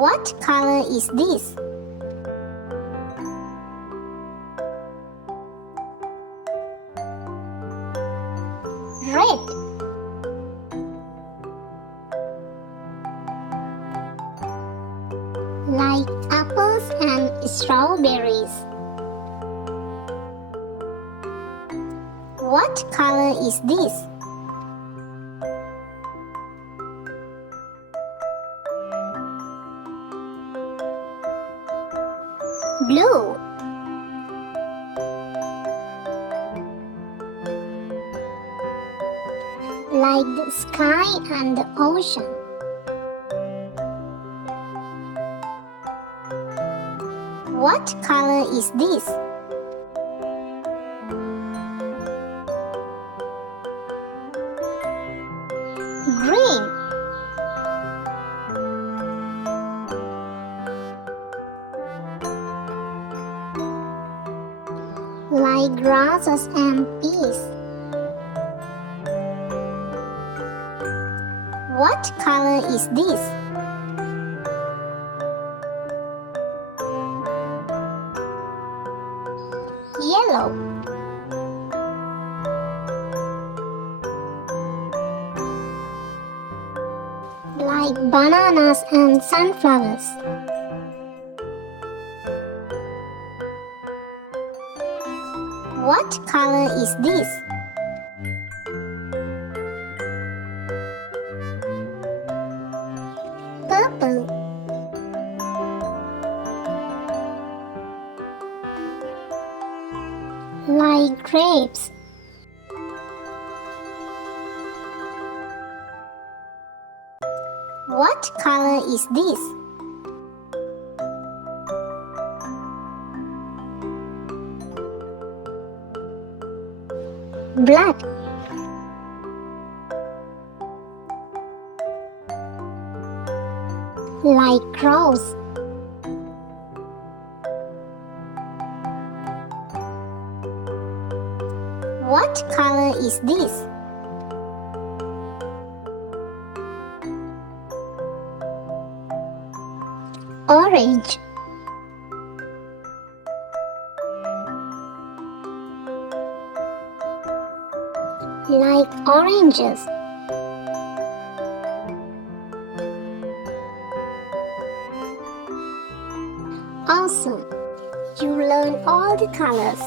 What color is this? Red. Like apples and strawberries. What color is this? Blue. Like the sky and the ocean. What color is this? Green. Like grasses and peas. What color is this? Yellow. Like bananas and sunflowers. What color is this? Purple. Like grapes. What color is this? Black. Like crows. What color is this? Orange. Like oranges. Awesome! You learned all the colors.